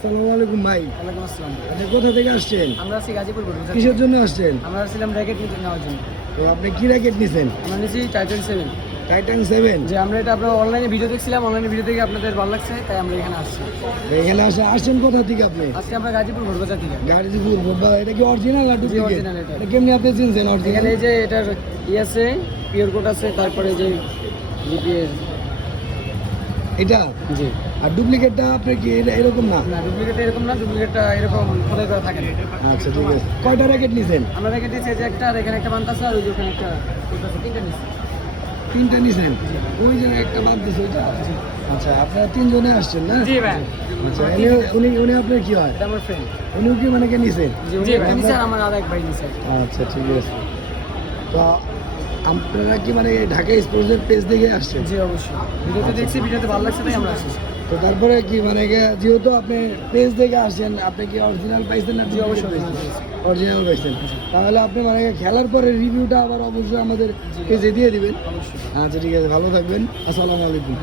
আসসালামু আলাইকুম ভাই। ওয়ালাইকুম আসসালাম। আপনি কোথা থেকে আসছেন? আমরা আছি গাজীপুর গরুজার। কিসের জন্য আসছেন? আমরা আসছিলাম র্যাকেট নিতে নেওয়ার জন্য। তো আপনি কি র্যাকেট নিছেন? আমরা নিয়েছি টাইটান 7। টাইটান 7। যে আমরা এটা আপনার অনলাইনে ভিডিও দেখছিলাম, অনলাইনে ভিডিও থেকে আপনাদের ভালো লাগছে, তাই আমরা এখানে আসছি। এখানে আসেন কোথা থেকে আপনি? আজকে আমরা গাজীপুর গরুজার থেকে। গাজীপুর। এটা কি অরিজিনাল না ডুপ্লিকেট? original এটা। এটা কেমনি আপনি চিনছেন অরিজিনাল? এখানে এই যে এটার আছে, পিওর কোড আছে, তারপরে যে জিপিএস। এটা জি। আর ডুপ্লিকেটটা আপনি কি এরকম না? না, ডুপ্লিকেট এরকম না, ডুপ্লিকেটটা এরকম খোদাই করা থাকে না। আচ্ছা ঠিক আছে। কয়টা র্যাকেট নিছেন? আমরা র্যাকেট দিয়েছি যে একটা, আর এখানে একটা বান্তাছে, আর ওই যে ওখানে একটা আছে, তিনটা নিয়েছি। তিনটা নিছেন? ওই যে একটা বাদ দিছে ওইটা? আচ্ছা আপনারা তিনজনে আসছেন না? জি ভাই। আচ্ছা উনি আপনার কি হয়? এটা আমার ফ্রেন্ড। উনিও কি মানে কে নিছেন? জি ভাই, নিছে, আর আমার আরেক ভাই নিছে। আচ্ছা ঠিক আছে। তো আপনারা কি মানে ঢাকা স্পোর্টসের পেজ দেখে আসছেন? জি অবশ্যই, ভিডিওতে দেখছি, ভিডিওতে ভালো লাগছে, তাই আমরা আসছি। তো তারপরে কি মানে যেহেতু আপনি পেজ দেখে আসেন, আপনি কি অরিজিনাল পাইছেন না? জি অবশ্যই অরিজিনাল পাইছেন। তাহলে আপনি মানে খেলার পরে রিভিউটা আবার অবশ্যই আমাদের পেজে দিয়ে দিবেন। অবশ্যই। আচ্ছা ঠিক আছে, ভালো থাকবেন। আসসালামু আলাইকুম।